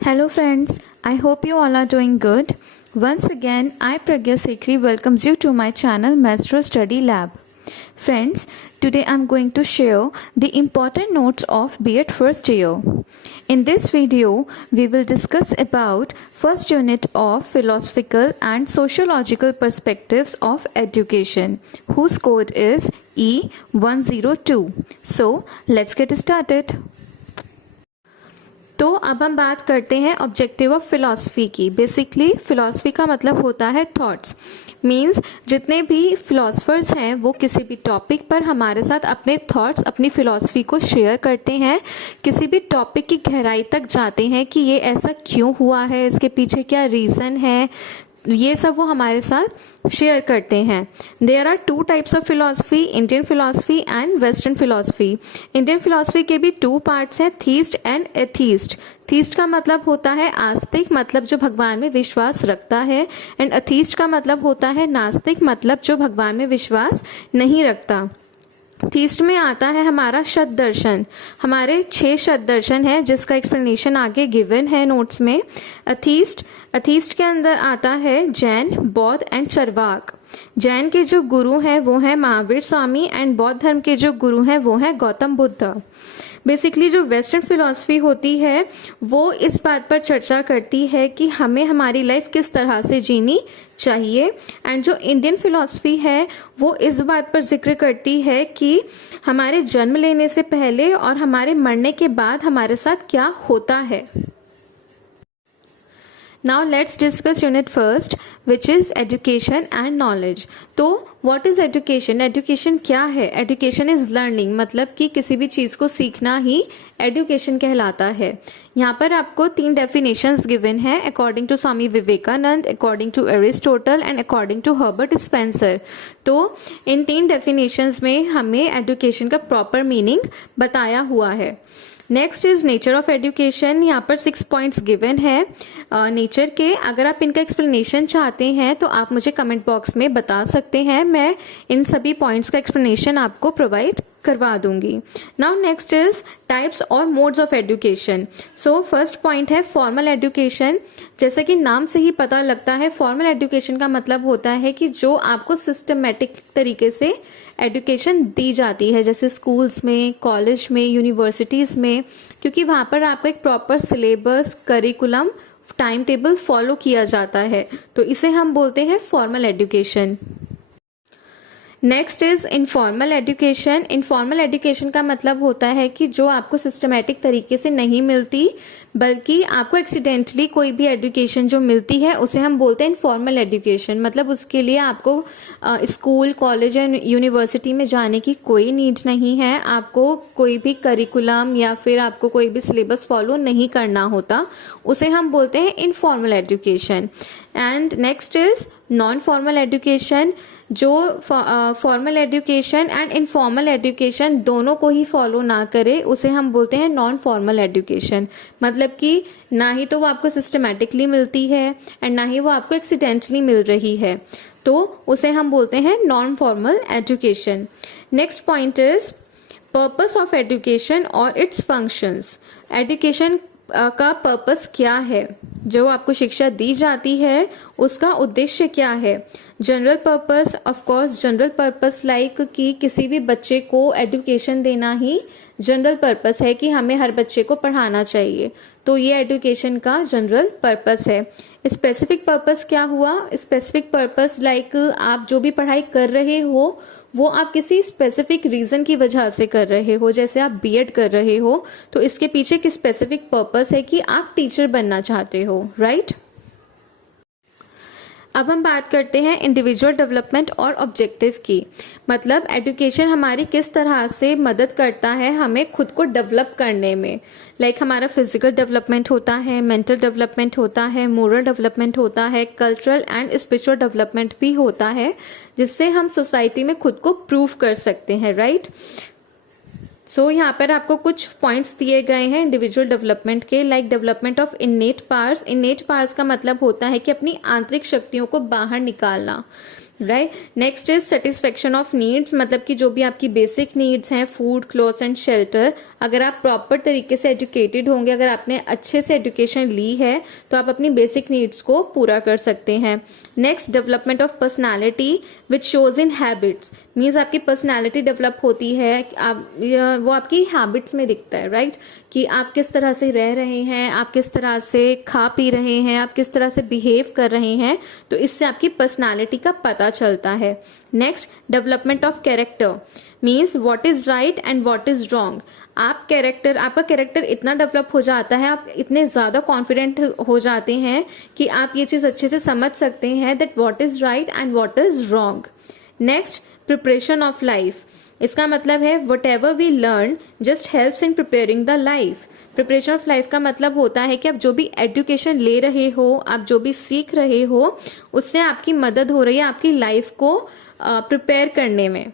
Hello friends, I hope you all are doing good. Once again, I Pragya Sekhri welcomes you to my channel Maestro Study Lab. Friends, today I am going to share the important notes of B.Ed first year. In this video, we will discuss about first unit of philosophical and sociological perspectives of education, whose code is E102. So, let's get started. तो अब हम बात करते हैं objective of philosophy की। Basically philosophy का मतलब होता है थॉट्स, मीन्स जितने भी फिलोसफर्स हैं वो किसी भी टॉपिक पर हमारे साथ अपने थॉट्स, अपनी फिलॉसफी को शेयर करते हैं, किसी भी टॉपिक की गहराई तक जाते हैं कि ये ऐसा क्यों हुआ है, इसके पीछे क्या रीज़न है, ये सब वो हमारे साथ शेयर करते हैं। There are two types of philosophy, Indian philosophy and western philosophy. Indian philosophy के भी टू पार्ट्स हैं, थीस्ट एंड एथीस्ट। थीस्ट का मतलब होता है आस्तिक, मतलब जो भगवान में विश्वास रखता है, एंड अथीस्ट का मतलब होता है नास्तिक, मतलब जो भगवान में विश्वास नहीं रखता। थीस्ट में आता है हमारा शत दर्शन। हमारे 6 शत दर्शन है जिसका एक्सप्लेनेशन आगे गिवन है नोट्स में। अथीस्ट के अंदर आता है जैन, बौद्ध एंड चरवाक। जैन के जो गुरु हैं वो हैं महावीर स्वामी, एंड बौद्ध धर्म के जो गुरु हैं वो हैं गौतम बुद्ध। बेसिकली जो वेस्टर्न फिलॉसफी होती है वो इस बात पर चर्चा करती है कि हमें हमारी लाइफ किस तरह से जीनी चाहिए, एंड जो इंडियन फिलॉसफी है वो इस बात पर जिक्र करती है कि हमारे जन्म लेने से पहले और हमारे मरने के बाद हमारे साथ क्या होता है। Now let's discuss unit first, which is education and knowledge. तो what is education? Education क्या है? Education is learning, मतलब कि किसी भी चीज़ को सीखना ही education कहलाता है। यहाँ पर आपको 3 definitions given है, according to Swami Vivekananda, according to Aristotle and according to Herbert Spencer। तो इन 3 definitions में हमें education का proper meaning बताया हुआ है। Next is nature of education. यहाँ पर 6 पॉइंट्स गिवन है नेचर के। अगर आप इनका एक्सप्लेनेशन चाहते हैं तो आप मुझे कमेंट बॉक्स में बता सकते हैं, मैं इन सभी पॉइंट्स का एक्सप्लेनेशन आपको प्रोवाइड करवा दूंगी। नाउ नेक्स्ट इज टाइप्स और modes of education. So first point है फॉर्मल एजुकेशन। जैसे कि नाम से ही पता लगता है, फॉर्मल एजुकेशन का मतलब होता है कि जो आपको सिस्टमेटिक तरीके से एजुकेशन दी जाती है, जैसे स्कूल्स में, कॉलेज में, यूनिवर्सिटीज़ में, क्योंकि वहाँ पर आपका एक proper syllabus, curriculum, time table follow किया जाता है, तो इसे हम बोलते हैं formal education. Next is informal education. Informal education का मतलब होता है कि जो आपको सिस्टमेटिक तरीके से नहीं मिलती, बल्कि आपको एक्सीडेंटली कोई भी एजुकेशन जो मिलती है उसे हम बोलते हैं इनफॉर्मल एजुकेशन। मतलब उसके लिए आपको स्कूल, कॉलेज या यूनिवर्सिटी में जाने की कोई नीड नहीं है, आपको कोई भी करिकुलम या फिर आपको कोई भी सिलेबस फॉलो नहीं करना होता, उसे हम बोलते हैं informal education. And next is non formal education. जो formal education and informal education दोनों को ही फॉलो ना करे उसे हम बोलते हैं नॉन फॉर्मल एजुकेशन। मतलब कि ना ही तो वो आपको सिस्टमैटिकली मिलती है एंड ना ही वो आपको एक्सीडेंटली मिल रही है, तो उसे हम बोलते हैं non formal education. Next point is purpose of education और इट्स फंक्शंस। एजुकेशन का पर्पस क्या है, जो आपको शिक्षा दी जाती है उसका उद्देश्य क्या है। General purpose, of course general purpose like कि किसी भी बच्चे को एजुकेशन देना ही जनरल पर्पस है कि हमें हर बच्चे को पढ़ाना चाहिए, तो ये एजुकेशन का जनरल पर्पस है। स्पेसिफिक पर्पस क्या हुआ? स्पेसिफिक पर्पस लाइक आप जो भी पढ़ाई कर रहे हो वो आप किसी स्पेसिफिक रीजन की वजह से कर रहे हो, जैसे आप बीएड कर रहे हो तो इसके पीछे एक स्पेसिफिक पर्पस है कि आप टीचर बनना चाहते हो, राइट? अब हम बात करते हैं इंडिविजुअल डेवलपमेंट और ऑब्जेक्टिव की। मतलब एजुकेशन हमारी किस तरह से मदद करता है हमें खुद को डेवलप करने में। लाइक हमारा फिजिकल डेवलपमेंट होता है, मेंटल डेवलपमेंट होता है, मोरल डेवलपमेंट होता है, कल्चरल एंड स्पिरिचुअल डेवलपमेंट भी होता है, जिससे हम सोसाइटी में खुद को प्रूव कर सकते हैं, राइट? सो यहाँ पर आपको कुछ पॉइंट्स दिए गए हैं इंडिविजुअल डेवलपमेंट के, like development of innate powers. Innate powers का मतलब होता है कि अपनी आंतरिक शक्तियों को बाहर निकालना। Right. Next is satisfaction of needs, मतलब कि जो भी आपकी बेसिक नीड्स हैं, फूड, क्लोथ्स एंड शेल्टर, अगर आप प्रॉपर तरीके से एजुकेटेड होंगे, अगर आपने अच्छे से एजुकेशन ली है तो आप अपनी बेसिक नीड्स को पूरा कर सकते हैं। Next, development of personality which shows in habits, means आपकी पर्सनालिटी डेवलप होती है, वो आपकी हैबिट्स में दिखता है, राइट, कि आप किस तरह से रह रहे हैं, आप किस तरह से खा पी रहे हैं, आप किस तरह से बिहेव कर रहे हैं, तो इससे आपकी पर्सनालिटी का पता चलता है। Next, development of character means what is right and what is wrong. आपका कैरेक्टर इतना डेवलप हो जाता है, आप इतने ज्यादा कॉन्फिडेंट हो जाते हैं कि आप ये चीज अच्छे से समझ सकते हैं that what is right and what is wrong. Next, preparation of life, इसका मतलब है whatever we learn just helps in preparing the life. Preparation of life का मतलब होता है कि आप जो भी एजुकेशन ले रहे हो, आप जो भी सीख रहे हो, उससे आपकी मदद हो रही है आपकी लाइफ को प्रिपेयर करने में।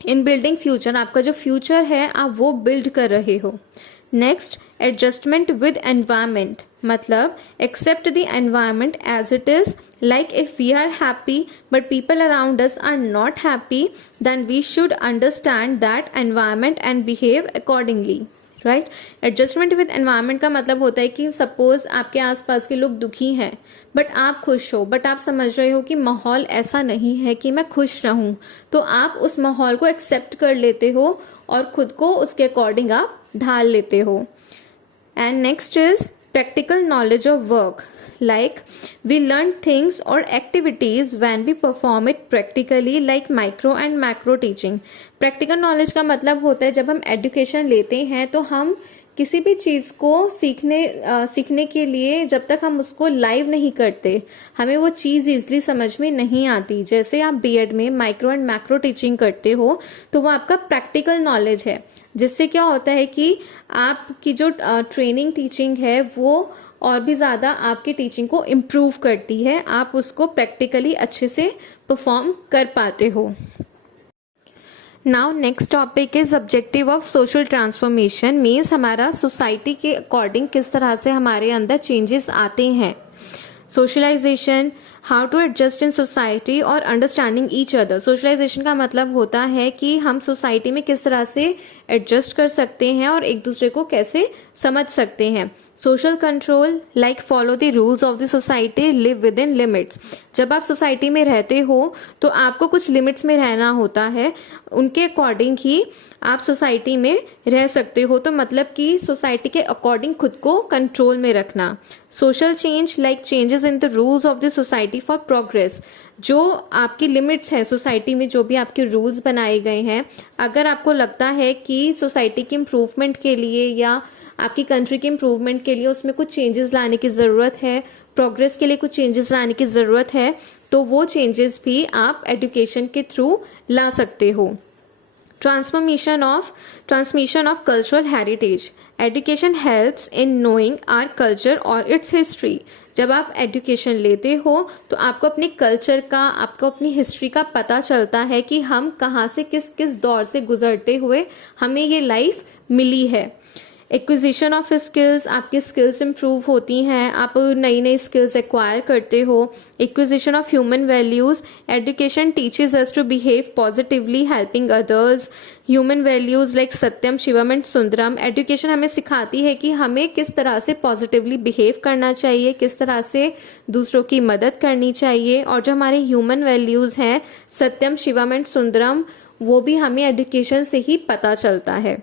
इन बिल्डिंग फ्यूचर, आपका जो फ्यूचर है आप वो बिल्ड कर रहे हो। नेक्स्ट, एडजस्टमेंट विद एनवायरमेंट, मतलब accept the environment as it is, like if we are happy but people around us are not happy, then we should understand that environment and behave accordingly, right? Adjustment with environment का मतलब होता है कि suppose आपके आसपास के लोग दुखी हैं बट आप खुश हो, बट आप समझ रहे हो कि माहौल ऐसा नहीं है कि मैं खुश रहूं, तो आप उस माहौल को एक्सेप्ट कर लेते हो और खुद को उसके अकॉर्डिंग आप ढाल लेते हो। And next is practical knowledge of work, like we learn things or activities when we perform it practically, like micro and macro teaching। practical knowledge का मतलब होता है जब हम education लेते हैं तो हम किसी भी चीज को सीखने के लिए जब तक हम उसको लाइव नहीं करते हमें वो चीज इजीली समझ में नहीं आती। जैसे आप बीएड में माइक्रो एंड मैक्रो टीचिंग करते हो तो वो आपका प्रैक्टिकल नॉलेज है, जिससे क्या होता है कि आपकी जो ट्रेनिंग टीचिंग है वो और भी ज्यादा आपकी टीचिंग को इम्प्रूव करती है, आप उसको प्रैक्टिकली अच्छे से परफॉर्म कर पाते हो। Now next topic is objective of social transformation, means हमारा सोसाइटी के अकॉर्डिंग किस तरह से हमारे अंदर चेंजेस आते हैं। Socialisation, how to adjust in society और अंडरस्टैंडिंग ईच अदर। सोशलाइजेशन का मतलब होता है कि हम सोसाइटी में किस तरह से एडजस्ट कर सकते हैं और एक दूसरे को कैसे समझ सकते हैं। Social control, like follow the rules of the society, live with in limits. जब आप सोसाइटी में रहते हो तो आपको कुछ लिमिट्स में रहना होता है, उनके अकॉर्डिंग ही आप सोसाइटी में रह सकते हो, तो मतलब कि सोसाइटी के अकॉर्डिंग खुद को कंट्रोल में रखना। Social change, like changes in the rules of the society for progress. जो आपकी लिमिट्स है सोसाइटी में, जो भी आपके रूल्स बनाए गए हैं, अगर आपको लगता है कि सोसाइटी के इम्प्रूवमेंट के लिए या आपकी कंट्री के इम्प्रूवमेंट के लिए उसमें कुछ चेंजेस लाने की ज़रूरत है, प्रोग्रेस के लिए कुछ चेंजेस लाने की ज़रूरत है, तो वो चेंजेस भी आप एजुकेशन के थ्रू ला सकते हो। Transmission of cultural heritage, education helps in knowing our culture और इट्स हिस्ट्री। जब आप एजुकेशन लेते हो तो आपको अपने कल्चर का, आपको अपनी हिस्ट्री का पता चलता है कि हम कहाँ से किस किस दौर से गुजरते हुए हमें ये लाइफ मिली है। एक्विजिशन ऑफ स्किल्स, आपकी स्किल्स इंप्रूव होती हैं, आप नई नई स्किल्स एक्वायर करते हो। Acquisition of human values, education teaches us to behave positively helping others. Human values like सत्यम, शिवम एंड सुंदरम, एजुकेशन हमें सिखाती है कि हमें किस तरह से पॉजिटिवली बिहेव करना चाहिए, किस तरह से दूसरों की मदद करनी चाहिए। और जो हमारे ह्यूमन वैल्यूज हैं सत्यम, शिवम एंड सुंदरम, वो भी हमें एजुकेशन से ही पता चलता है।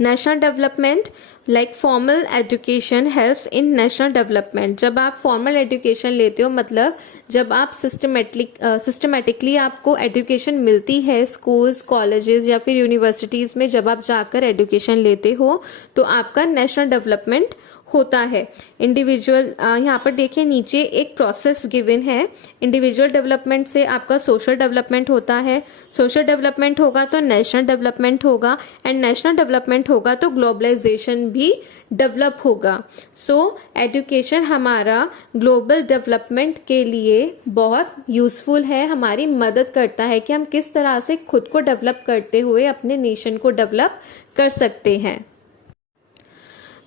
National development, like formal education helps इन नेशनल डेवलपमेंट। जब आप फॉर्मल एजुकेशन लेते हो, मतलब जब आप सिस्टमेटिकली आपको एजुकेशन मिलती है स्कूल्स, कॉलेजेस या फिर यूनिवर्सिटीज़ में, जब आप जाकर एजुकेशन लेते हो तो आपका नेशनल डेवलपमेंट होता है। इंडिविजुअल, यहाँ पर देखिए नीचे एक प्रोसेस गिवन है। इंडिविजुअल डेवलपमेंट से आपका सोशल डेवलपमेंट होता है, सोशल डेवलपमेंट होगा तो नेशनल डेवलपमेंट होगा, एंड नेशनल डेवलपमेंट होगा तो ग्लोबलाइजेशन भी डेवलप होगा। सो एजुकेशन हमारा ग्लोबल डेवलपमेंट के लिए बहुत यूजफुल है, हमारी मदद करता है कि हम किस तरह से खुद को डेवलप करते हुए अपने नेशन को डेवलप कर सकते हैं।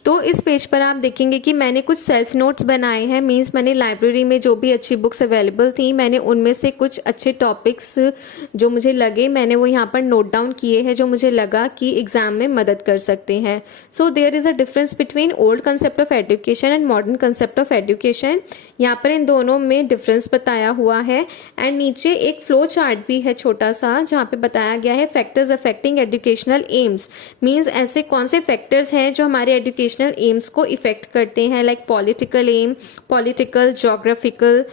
तो इस पेज पर आप देखेंगे कि मैंने कुछ सेल्फ नोट्स बनाए हैं, मीन्स मैंने लाइब्रेरी में जो भी अच्छी बुक्स अवेलेबल थी मैंने उनमें से कुछ अच्छे टॉपिक्स जो मुझे लगे मैंने वो यहाँ पर नोट डाउन किए हैं, जो मुझे लगा कि एग्जाम में मदद कर सकते हैं. So there is a difference between old concept of education and modern concept of education. यहाँ पर इन दोनों में डिफरेंस बताया हुआ है. एंड नीचे एक फ्लो चार्ट भी है छोटा सा, जहाँ पे बताया गया है factors affecting educational AIIMS. Means ऐसे कौन से फैक्टर्स हैं जो हमारे एजुकेशनल एम्स को इफेक्ट करते हैं, like political um, political, geographical,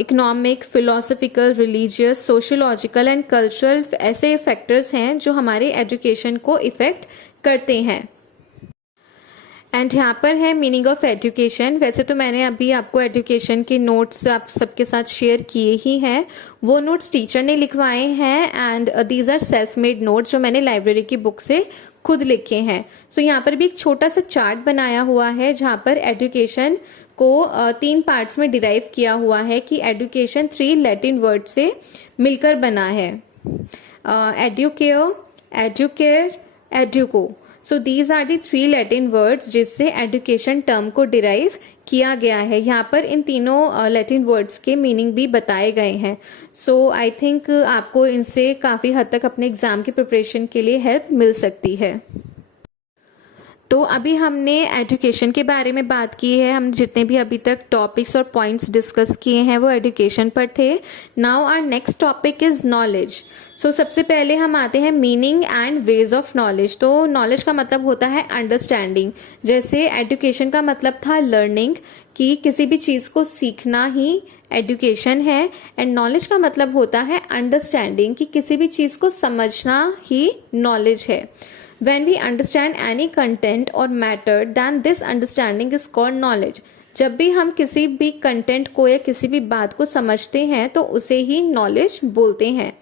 economic, philosophical, religious, sociological and cultural. ऐसे फैक्टर्स हैं जो हमारे एजुकेशन को इफेक्ट करते हैं. एंड यहाँ पर है मीनिंग ऑफ एजुकेशन. वैसे तो मैंने अभी आपको एजुकेशन के नोट्स आप सबके साथ शेयर किए ही हैं, वो नोट्स टीचर ने लिखवाए हैं and these are self made notes जो मैंने लाइब्रेरी की बुक से खुद लिखे हैं. सो यहाँ पर भी एक छोटा सा चार्ट बनाया हुआ है जहाँ पर एजुकेशन को 3 पार्ट्स में डिराइव किया हुआ है कि एजुकेशन 3 लैटिन वर्ड से मिलकर बना है. Educare, educare, educo. So these are the 3 Latin words जिससे एजुकेशन टर्म को डिराइव किया गया है. यहाँ पर इन तीनों लैटिन वर्ड्स के मीनिंग भी बताए गए हैं. सो आई थिंक आपको इनसे काफ़ी हद तक अपने एग्जाम की प्रिपरेशन के लिए हेल्प मिल सकती है. तो अभी हमने एजुकेशन के बारे में बात की है. हम जितने भी अभी तक टॉपिक्स और पॉइंट्स डिस्कस किए हैं वो एजुकेशन पर थे. Now our next topic is knowledge. So सबसे पहले हम आते हैं meaning and ways of knowledge. तो नॉलेज का मतलब होता है अंडरस्टैंडिंग. जैसे एजुकेशन का मतलब था लर्निंग, कि किसी भी चीज़ को सीखना ही एजुकेशन है. एंड नॉलेज का मतलब होता है अंडरस्टैंडिंग, कि किसी भी चीज़ को समझना ही नॉलेज है. When we understand any content or matter, then this understanding is called knowledge. जब भी हम किसी भी कंटेंट को या किसी भी बात को समझते हैं तो उसे ही नॉलेज बोलते हैं.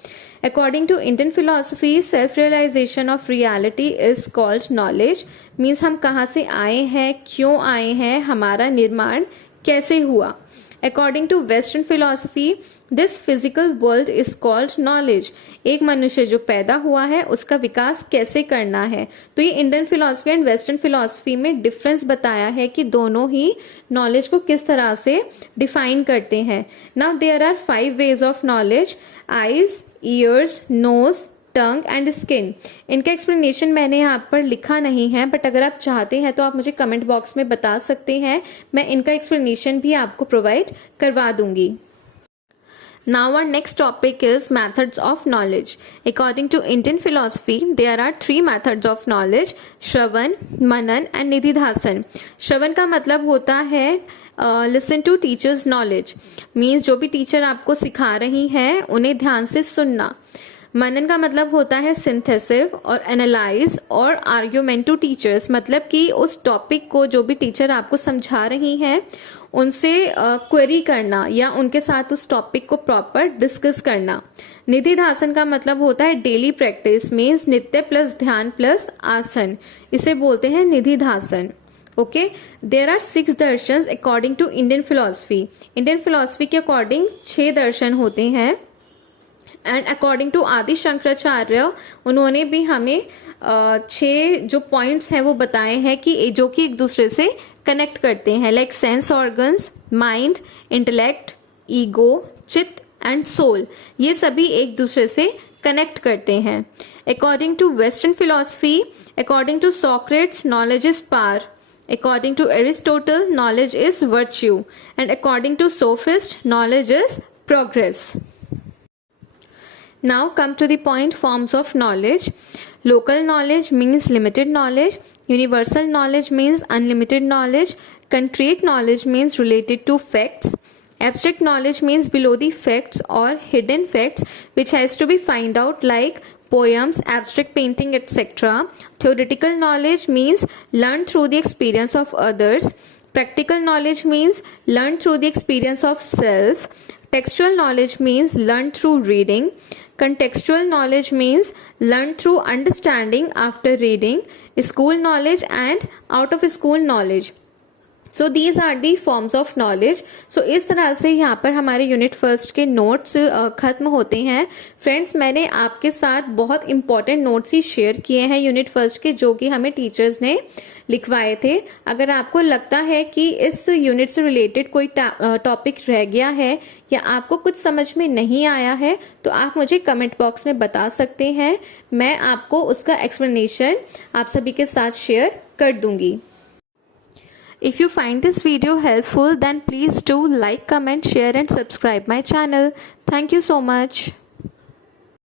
According to Indian philosophy, self-realization of reality is called knowledge. Means हम कहाँ से आए हैं, क्यों आए हैं, हमारा निर्माण कैसे हुआ. According to Western philosophy, this physical world is called knowledge. एक मनुष्य जो पैदा हुआ है उसका विकास कैसे करना है. तो ये Indian philosophy and western philosophy में डिफरेंस बताया है कि दोनों ही नॉलेज को किस तरह से डिफाइन करते हैं. Now there are 5 ways of knowledge: eyes, ears, nose, tongue and skin. इनका एक्सप्लेनेशन मैंने यहाँ पर लिखा नहीं है, बट अगर आप चाहते हैं तो आप मुझे कमेंट बॉक्स में बता सकते हैं. मैं इनका एक्सप्लेनेशन भी आपको प्रोवाइड करवा दूंगी. Now our next topic is methods of knowledge. According to Indian philosophy, there are 3 methods of knowledge: Shravan, Manan and निधिध्यासन. श्रवण का मतलब होता है listen to teachers knowledge. Means जो भी टीचर आपको सिखा रही हैं उन्हें ध्यान से सुनना. मनन का मतलब होता है सिंथेसिस और एनालाइज और आर्ग्यूमेंट टू टीचर्स. मतलब कि उस टॉपिक को जो भी टीचर आपको समझा रही हैं उनसे क्वेरी करना या उनके साथ उस टॉपिक को प्रॉपर डिस्कस करना. निधिध्यासन का मतलब होता है डेली प्रैक्टिस. मीन्स नित्य प्लस ध्यान प्लस आसन, इसे बोलते हैं निधिध्यासन. Okay, there are 6 darshan according to Indian philosophy. Indian philosophy के अकॉर्डिंग 6 दर्शन होते हैं. एंड अकॉर्डिंग टू आदि शंकराचार्य, उन्होंने भी हमें 6 जो पॉइंट्स हैं वो बताए हैं कि जो कि एक दूसरे से कनेक्ट करते हैं, like sense organs, mind, intellect, ego, चित्त एंड सोल. ये सभी एक दूसरे से कनेक्ट करते हैं. According to western philosophy, according to Socrates, knowledge is power. According to Aristotle, knowledge is virtue. And according to sophist, knowledge is progress. Now come to the point: forms of knowledge. Local knowledge means limited knowledge. Universal knowledge means unlimited knowledge. Concrete knowledge means related to facts. Abstract knowledge means below the facts or hidden facts which has to be find out, like poems, abstract painting, etc. Theoretical knowledge means learned through the experience of others. Practical knowledge means learned through the experience of self. Textual knowledge means learned through reading. Contextual knowledge means learned through understanding after reading. School knowledge and out of school knowledge. So these are the forms of knowledge. So इस तरह से यहाँ पर हमारे unit first के notes खत्म होते हैं। फ्रेंड्स, मैंने आपके साथ बहुत इंपॉर्टेंट नोट्स ही शेयर किए हैं यूनिट फर्स्ट के, जो कि हमें टीचर्स ने लिखवाए थे। अगर आपको लगता है कि इस यूनिट से रिलेटेड कोई टॉपिक रह गया है या आपको कुछ समझ में नहीं आया है, तो आप मुझे कमेंट बॉक्स में बता सकते हैं। मैं आपको उसका एक्सप्लेनेशन आप सभी के साथ शेयर कर दूंगी। If you find this video helpful, then please do like, comment, share and subscribe my channel. Thank you so much.